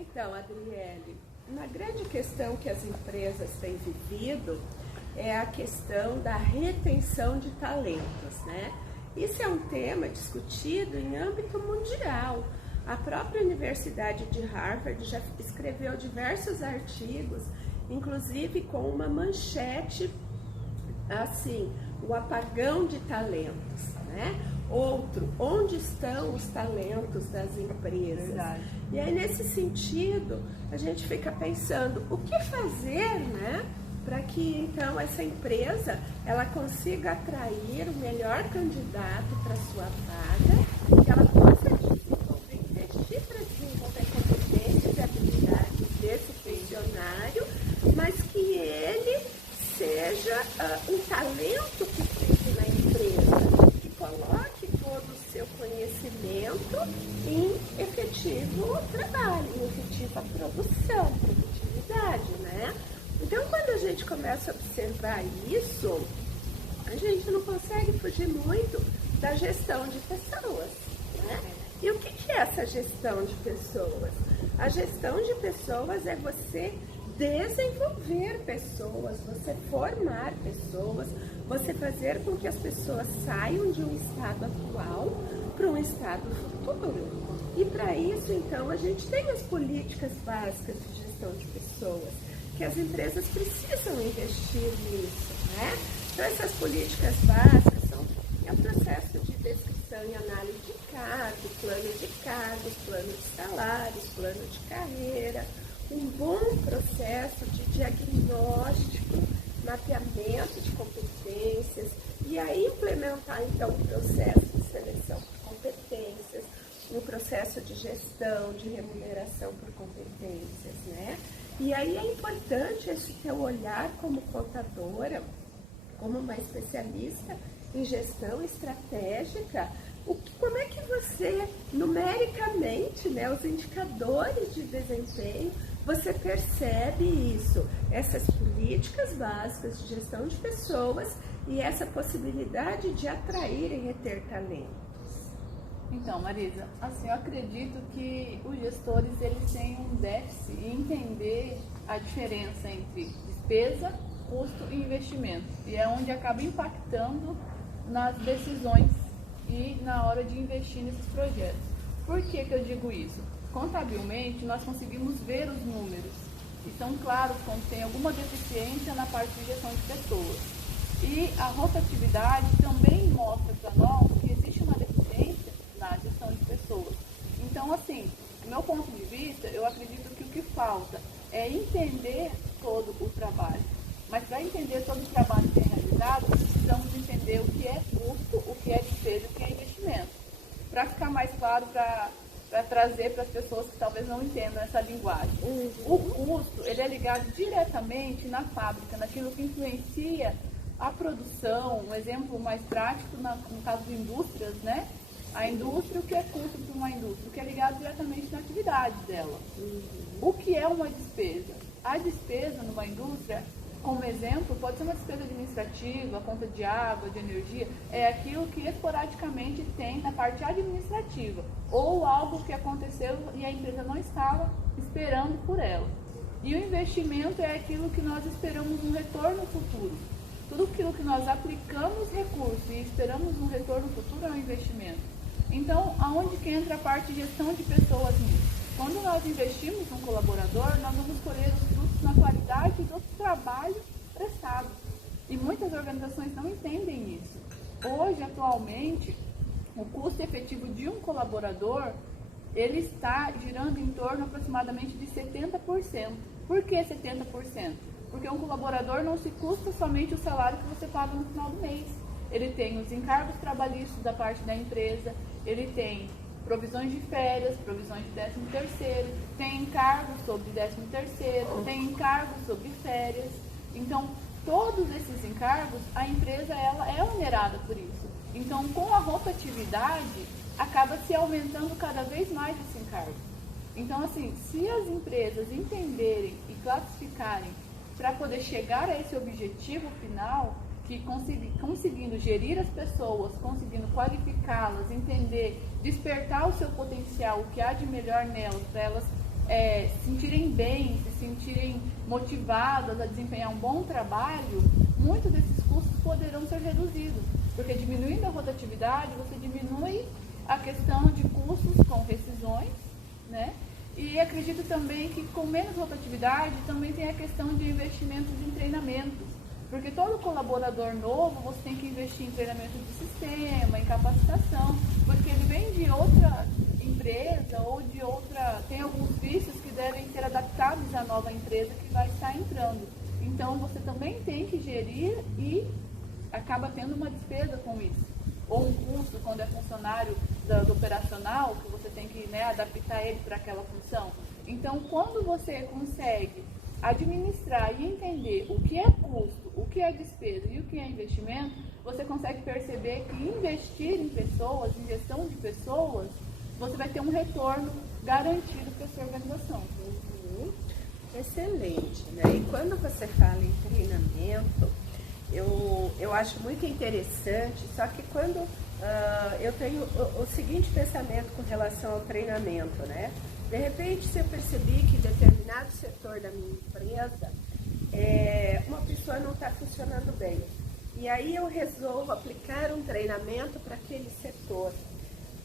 Então, Adriele, uma grande questão que as empresas têm vivido é a questão da retenção de talentos, né? Isso é um tema discutido em âmbito mundial. A própria Universidade de Harvard já escreveu diversos artigos, inclusive com uma manchete assim, o apagão de talentos, né? Outro, onde estão os talentos das empresas? Verdade. E aí, nesse sentido, a gente fica pensando o que fazer, né? Para que, então, essa empresa, ela consiga atrair o melhor candidato para sua vaga, que ela possa desenvolver, investir para desenvolver competências e habilidades desse funcionário, mas que ele seja um talento que fique na empresa, que coloque todo o seu conhecimento em efetivo trabalho, em efetiva produtividade, né? Então, quando a gente começa a observar isso, a gente não consegue fugir muito da gestão de pessoas, né? E o que é essa gestão de pessoas? A gestão de pessoas é você desenvolver pessoas, você formar pessoas, você fazer com que as pessoas saiam de um estado atual para um estado futuro. E para isso, então, a gente tem as políticas básicas de gestão de pessoas, que as empresas precisam investir nisso, né? Então, essas políticas básicas são o processo de descrição e análise de cargo, plano de cargos, plano de salários, plano de carreira, um bom processo de diagnóstico, mapeamento de competências e aí implementar então o processo de seleção por competências, um processo de gestão, de remuneração por competências, né? E aí é importante esse teu olhar como contadora, como uma especialista em gestão estratégica, como é que você, numericamente, né, os indicadores de desempenho, você percebe isso, essas políticas básicas de gestão de pessoas e essa possibilidade de atrair e reter talentos? Então, Marisa, assim, eu acredito que os gestores eles têm um déficit em entender a diferença entre despesa, custo e investimento. E é onde acaba impactando nas decisões e na hora de investir nesses projetos. Por que eu digo isso? Contabilmente, nós conseguimos ver os números e são claros quando tem alguma deficiência na parte de gestão de pessoas. E a rotatividade também mostra para nós que existe uma deficiência na gestão de pessoas. Então, assim, do meu ponto de vista, eu acredito que o que falta é entender todo o trabalho. Mas para entender todo o trabalho que é realizado, precisamos entender o que é custo, o que é despesa e o que é investimento. Para ficar mais claro, para trazer para as pessoas que talvez não entendam essa linguagem. O custo, ele é ligado diretamente na fábrica, naquilo que influencia a produção. Um exemplo mais prático, no caso de indústrias, né? A indústria, o que é custo para uma indústria? O que é ligado diretamente na atividade dela. O que é uma despesa? A despesa numa indústria, como exemplo, pode ser uma despesa administrativa, a conta de água, de energia, é aquilo que esporadicamente tem na parte administrativa, ou algo que aconteceu e a empresa não estava esperando por ela. E o investimento é aquilo que nós esperamos um retorno futuro. Tudo aquilo que nós aplicamos recursos e esperamos um retorno futuro é um investimento. Então, aonde que entra a parte de gestão de pessoas nisso? Quando nós investimos num colaborador, nós vamos colher os frutos na qualidade do trabalho prestado. E muitas organizações não entendem isso. Hoje, atualmente, o custo efetivo de um colaborador, ele está girando em torno aproximadamente de 70%. Por que 70%? Porque um colaborador não se custa somente o salário que você paga no final do mês. Ele tem os encargos trabalhistas da parte da empresa, ele tem provisões de férias, provisões de 13º, tem encargos sobre 13º, tem encargos sobre férias. Então, todos esses encargos, a empresa ela é onerada por isso. Então, com a rotatividade, acaba se aumentando cada vez mais esse encargo. Então, assim, se as empresas entenderem e classificarem para poder chegar a esse objetivo final, que conseguindo gerir as pessoas, conseguindo qualificá-las, entender, despertar o seu potencial, o que há de melhor nelas, para elas se sentirem bem, se sentirem motivadas a desempenhar um bom trabalho, muitos desses custos poderão ser reduzidos, porque diminuindo a rotatividade, você diminui a questão de custos com rescisões, né? E acredito também que com menos rotatividade também tem a questão de investimentos em treinamentos, porque todo colaborador novo você tem que investir em treinamento de sistema, em capacitação, porque ele vem de outra empresa ou de outra, tem alguns vícios que devem ser adaptados à nova empresa que vai estar entrando. Então você também tem que gerir e acaba tendo uma despesa com isso. Ou um custo quando é funcionário do operacional, que você tem que, né, adaptar ele para aquela função. Então, quando você consegue administrar e entender o que é custo, o que é despesa e o que é investimento, você consegue perceber que investir em pessoas, em gestão de pessoas, você vai ter um retorno garantido para a sua organização. Excelente, né? E quando você fala em treinamento, eu acho muito interessante, só que quando eu tenho o seguinte pensamento com relação ao treinamento, né? De repente, se eu percebi que determinado setor da minha empresa, uma pessoa não está funcionando bem, e aí eu resolvo aplicar um treinamento para aquele setor.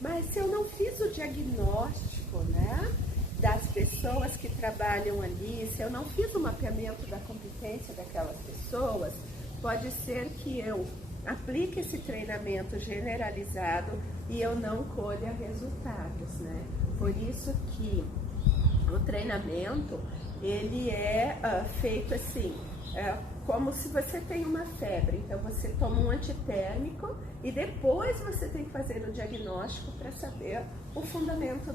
Mas se eu não fiz o diagnóstico, né, das pessoas que trabalham ali, se eu não fiz o mapeamento da competência daquelas pessoas, pode ser que eu aplique esse treinamento generalizado e eu não colha resultados, né? Por isso que o treinamento, ele é feito assim, como se você tem uma febre. Então, você toma um antitérmico e depois você tem que fazer o diagnóstico para saber o fundamento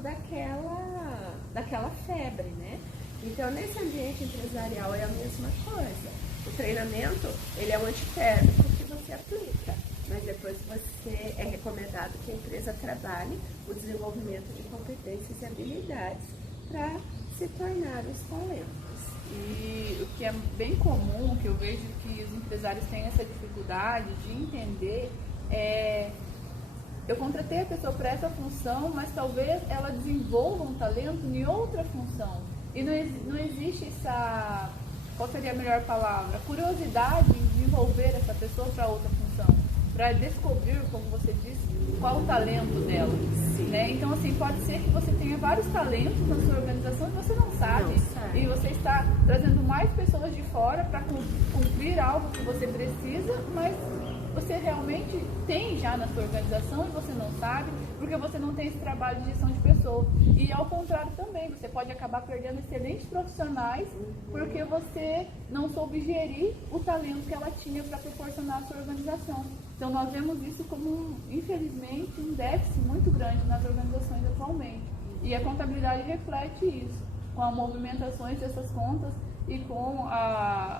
daquela febre, né? Então, nesse ambiente empresarial é a mesma coisa. O treinamento, ele é um antitérmico que você aplica, mas depois é recomendado que a empresa trabalhe o desenvolvimento de competências e habilidades para se tornar os talentos. E o que é bem comum, que eu vejo que os empresários têm essa dificuldade de entender, eu contratei a pessoa para essa função, mas talvez ela desenvolva um talento em outra função. E não existe essa, qual seria a melhor palavra? Curiosidade em desenvolver essa pessoa para outra função, para descobrir, como você disse, qual o talento dela. Né? Então, assim, pode ser que você tenha vários talentos na sua organização e você não sabe. E você está trazendo mais pessoas de fora para cumprir algo que você precisa, mas você realmente tem já na sua organização e você não sabe, porque você não tem esse trabalho de gestão de pessoas. E ao contrário também, você pode acabar perdendo excelentes profissionais porque você não soube gerir o talento que ela tinha para proporcionar à sua organização. Então nós vemos isso como, infelizmente, um déficit muito grande nas organizações atualmente. E a contabilidade reflete isso, com as movimentações dessas contas e com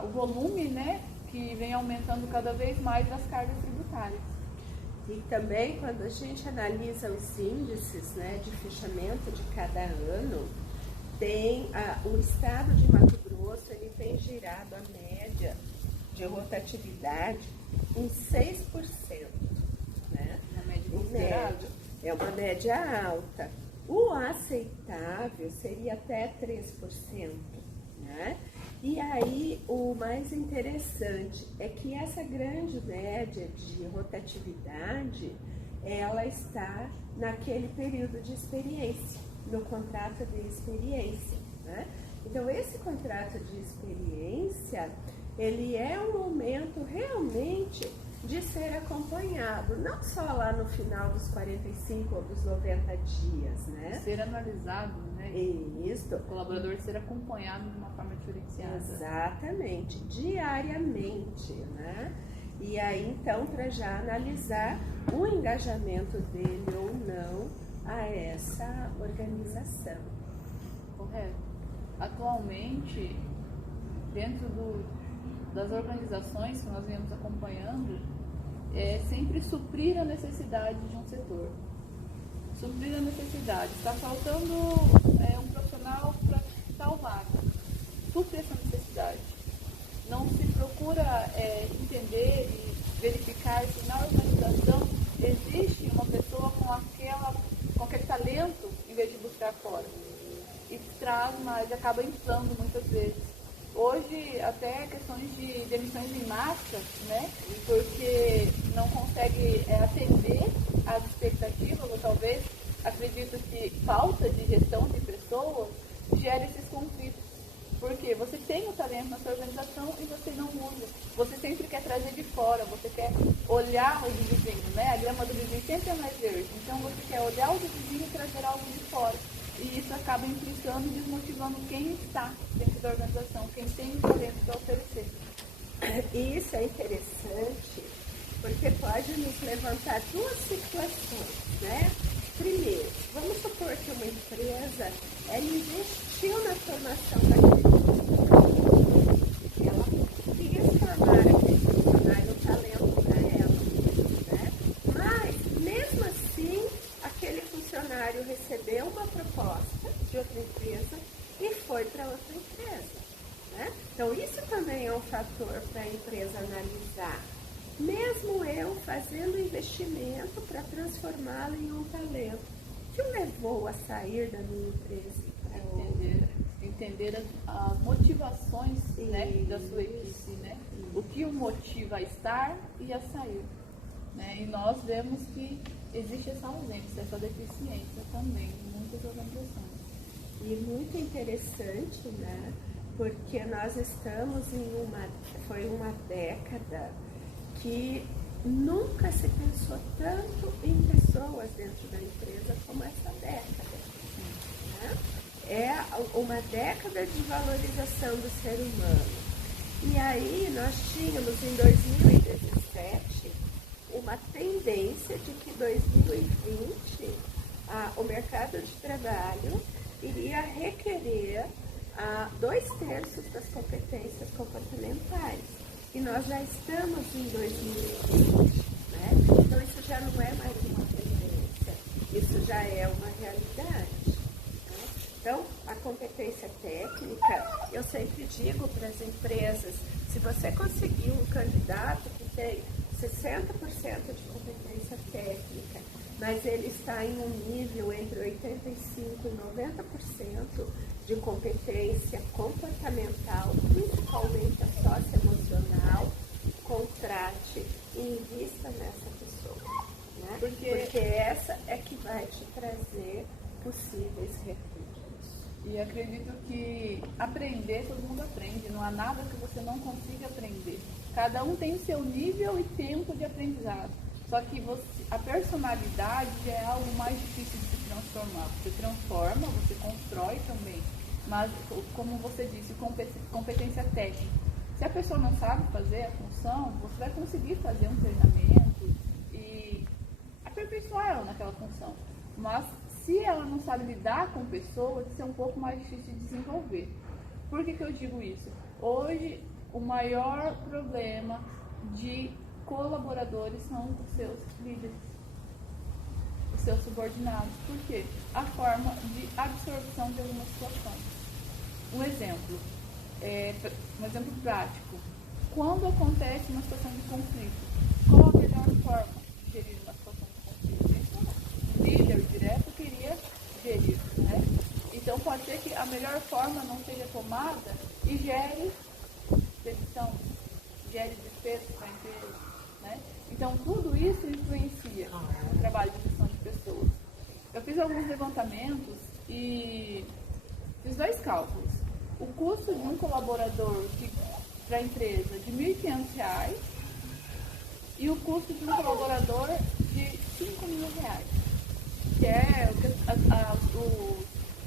o volume, né, que vem aumentando cada vez mais das cargas tributárias. E também, quando a gente analisa os índices, né, de fechamento de cada ano, tem o estado de Mato Grosso, ele tem girado a média de rotatividade em 6%. Né? Uma média considerável. É uma média alta. O aceitável seria até 3%. Né? E aí, o mais interessante é que essa grande média de rotatividade, ela está naquele período de experiência, no contrato de experiência. Né? Então, esse contrato de experiência, ele é um momento realmente de ser acompanhado, não só lá no final dos 45 ou dos 90 dias, né? Ser analisado, né? Isso. O colaborador ser acompanhado de uma forma diferenciada. Exatamente, diariamente, né? E aí, então, para já analisar o engajamento dele ou não a essa organização. Correto. Atualmente, dentro das organizações que nós viemos acompanhando, sempre suprir a necessidade de um setor. Suprir a necessidade. Está faltando um profissional para tal vaga. Suprir essa necessidade. Não se procura entender e verificar se na organização existe uma pessoa com aquele talento em vez de buscar fora. E traz mas acaba inflando muitas vezes. Hoje, até questões de demissões em massa, né? Porque não consegue atender às expectativas, ou talvez, acredito que falta de gestão de pessoas gera esses conflitos. Porque você tem o talento na sua organização e você não usa. Você sempre quer trazer de fora, você quer olhar o do vizinho, né? A grama do vizinho sempre é mais verde. Então você quer olhar o do vizinho e trazer algo de fora. E isso acaba implicando e desmotivando quem está dentro da organização, quem tem o talento para oferecer. E isso é interessante, porque pode nos levantar duas situações, né? Primeiro, vamos supor que uma empresa ela investiu na formação daquele funcionário. Ela quis formar aquele funcionário, um talento para ela, né? Mas, mesmo assim, aquele funcionário recebeu uma proposta de outra empresa e foi para outra empresa, né? Então, isso também é um fator para a empresa analisar. Mesmo eu fazendo investimento para transformá-lo em um talento, que o levou a sair da minha empresa para outra. Entender as motivações, né, da sua equipe, né? O que o motiva a estar e a sair. Né? E nós vemos que existe essa ausência, essa deficiência também em muitas organizações. E muito interessante, né? Porque nós estamos foi uma década que nunca se pensou tanto em pessoas dentro da empresa como essa década. Né? É uma década de valorização do ser humano. E aí nós tínhamos em 2017 uma tendência de que 2020 o mercado de trabalho iria requerer 2/3 das competências comportamentais. E nós já estamos em 2020, né? Então isso já não é mais uma tendência, isso já é uma realidade. Né? Então, a competência técnica, eu sempre digo para as empresas, se você conseguir um candidato que tem 60% de competência técnica, mas ele está em um nível entre 85% e 90% de competência comportamental, principalmente a socioemocional, contrate e invista nessa pessoa. Né? Porque essa é que vai te trazer possíveis recursos. E acredito que aprender, todo mundo aprende, não há nada que você não consiga aprender. Cada um tem o seu nível e tempo de aprendizado. Só que a personalidade é algo mais difícil de se transformar. Você transforma, você constrói também. Mas, como você disse, competência técnica. Se a pessoa não sabe fazer a função, você vai conseguir fazer um treinamento e aperfeiçoar ela naquela função. Mas, se ela não sabe lidar com pessoas, isso é um pouco mais difícil de desenvolver. Por que eu digo isso? Hoje, o maior problema de colaboradores são os seus líderes, os seus subordinados. Por quê? A forma de absorção de algumas situações. Um exemplo prático. Quando acontece uma situação de conflito, qual a melhor forma de gerir uma situação de conflito? O líder direto queria gerir, né? Então pode ser que a melhor forma não seja tomada e gere demissão, gere despesa para a empresa, né? Então tudo isso influencia no trabalho de gestão de pessoas. Eu fiz alguns levantamentos e fiz 2 cálculos. O custo de um colaborador para a empresa de R$ 1.500 e o custo de um colaborador de R$ 5.000, que é o que os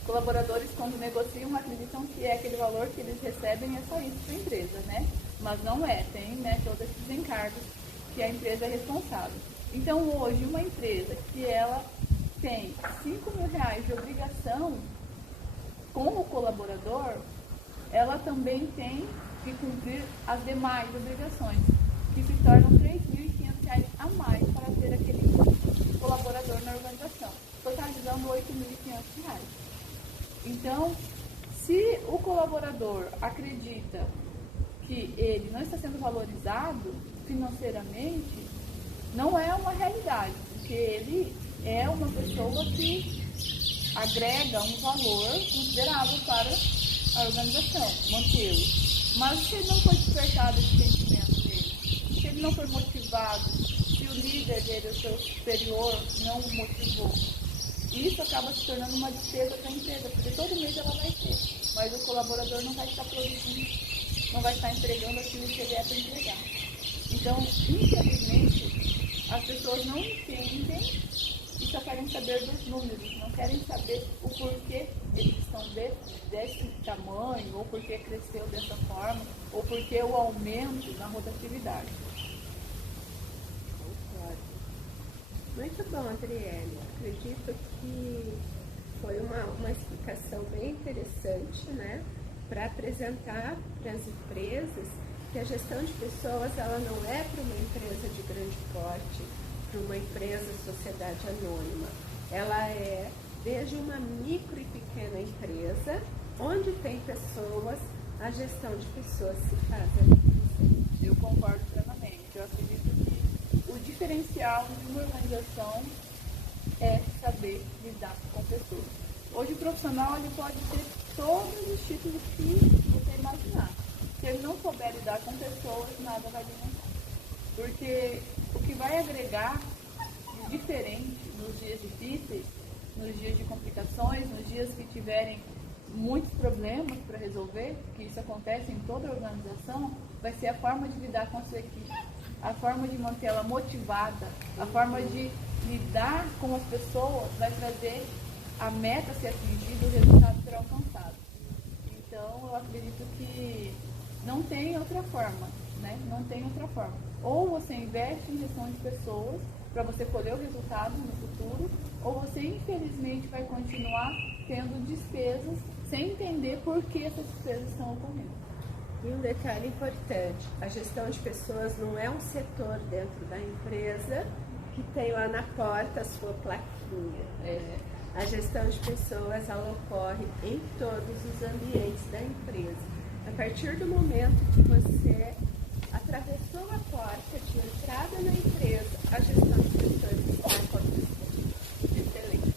colaboradores, quando negociam, acreditam que é aquele valor que eles recebem é só isso para a empresa, né? Mas não é, tem, né, todos esses encargos que a empresa é responsável. Então, hoje, uma empresa que ela tem R$ 5.000 de obrigação com o colaborador, ela também tem que cumprir as demais obrigações, que se tornam R$ 3.500 a mais para ter aquele colaborador na organização, totalizando R$ 8.500. Então, se o colaborador acredita que ele não está sendo valorizado financeiramente, não é uma realidade, porque ele é uma pessoa que agrega um valor considerável para a organização, mantê-lo. Mas se ele não foi despertado esse sentimento dele, se ele não foi motivado, se o líder dele, o seu superior, não o motivou, isso acaba se tornando uma despesa para a empresa, porque todo mês ela vai ter, mas o colaborador não vai estar produzindo, não vai estar entregando aquilo que ele é para entregar. Então, infelizmente, as pessoas não entendem e só querem saber dos números, não querem saber o porquê eles estão desse tamanho, ou porquê cresceu dessa forma, ou porquê o aumento na rotatividade. Muito bom, Adriele. Acredito que foi uma explicação bem interessante, né, para apresentar para as empresas que a gestão de pessoas ela não é para uma empresa de grande porte, para uma empresa sociedade anônima. Ela é desde uma micro e pequena empresa, onde tem pessoas, a gestão de pessoas se faz ali. Eu concordo plenamente. Eu acredito que o diferencial de uma organização é saber lidar com pessoas. Hoje o profissional ele pode ter todos os títulos que você imaginar. Se ele não souber lidar com pessoas, nada vai adiantar. Porque o que vai agregar de diferente nos dias difíceis, nos dias de complicações, nos dias que tiverem muitos problemas para resolver, que isso acontece em toda a organização, vai ser a forma de lidar com a sua equipe, a forma de mantê-la motivada, a forma de lidar com as pessoas vai trazer a meta a ser atingida, o resultado ser alcançado. Então, eu acredito que não tem outra forma, né? Não tem outra forma. Ou você investe em gestão de pessoas para você colher o resultado no futuro, ou você, infelizmente, vai continuar tendo despesas sem entender por que essas despesas estão ocorrendo. E um detalhe importante, a gestão de pessoas não é um setor dentro da empresa que tem lá na porta a sua plaquinha. A gestão de pessoas ela ocorre em todos os ambientes da empresa. A partir do momento que você atravessou a porta de entrada na empresa, a gestão de pessoas está acontecendo. Excelente.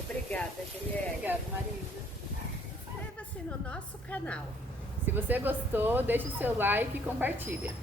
Obrigada, Juliette. Obrigada, Marisa. Inscreva-se no nosso canal. Se você gostou, deixe o seu like e compartilha.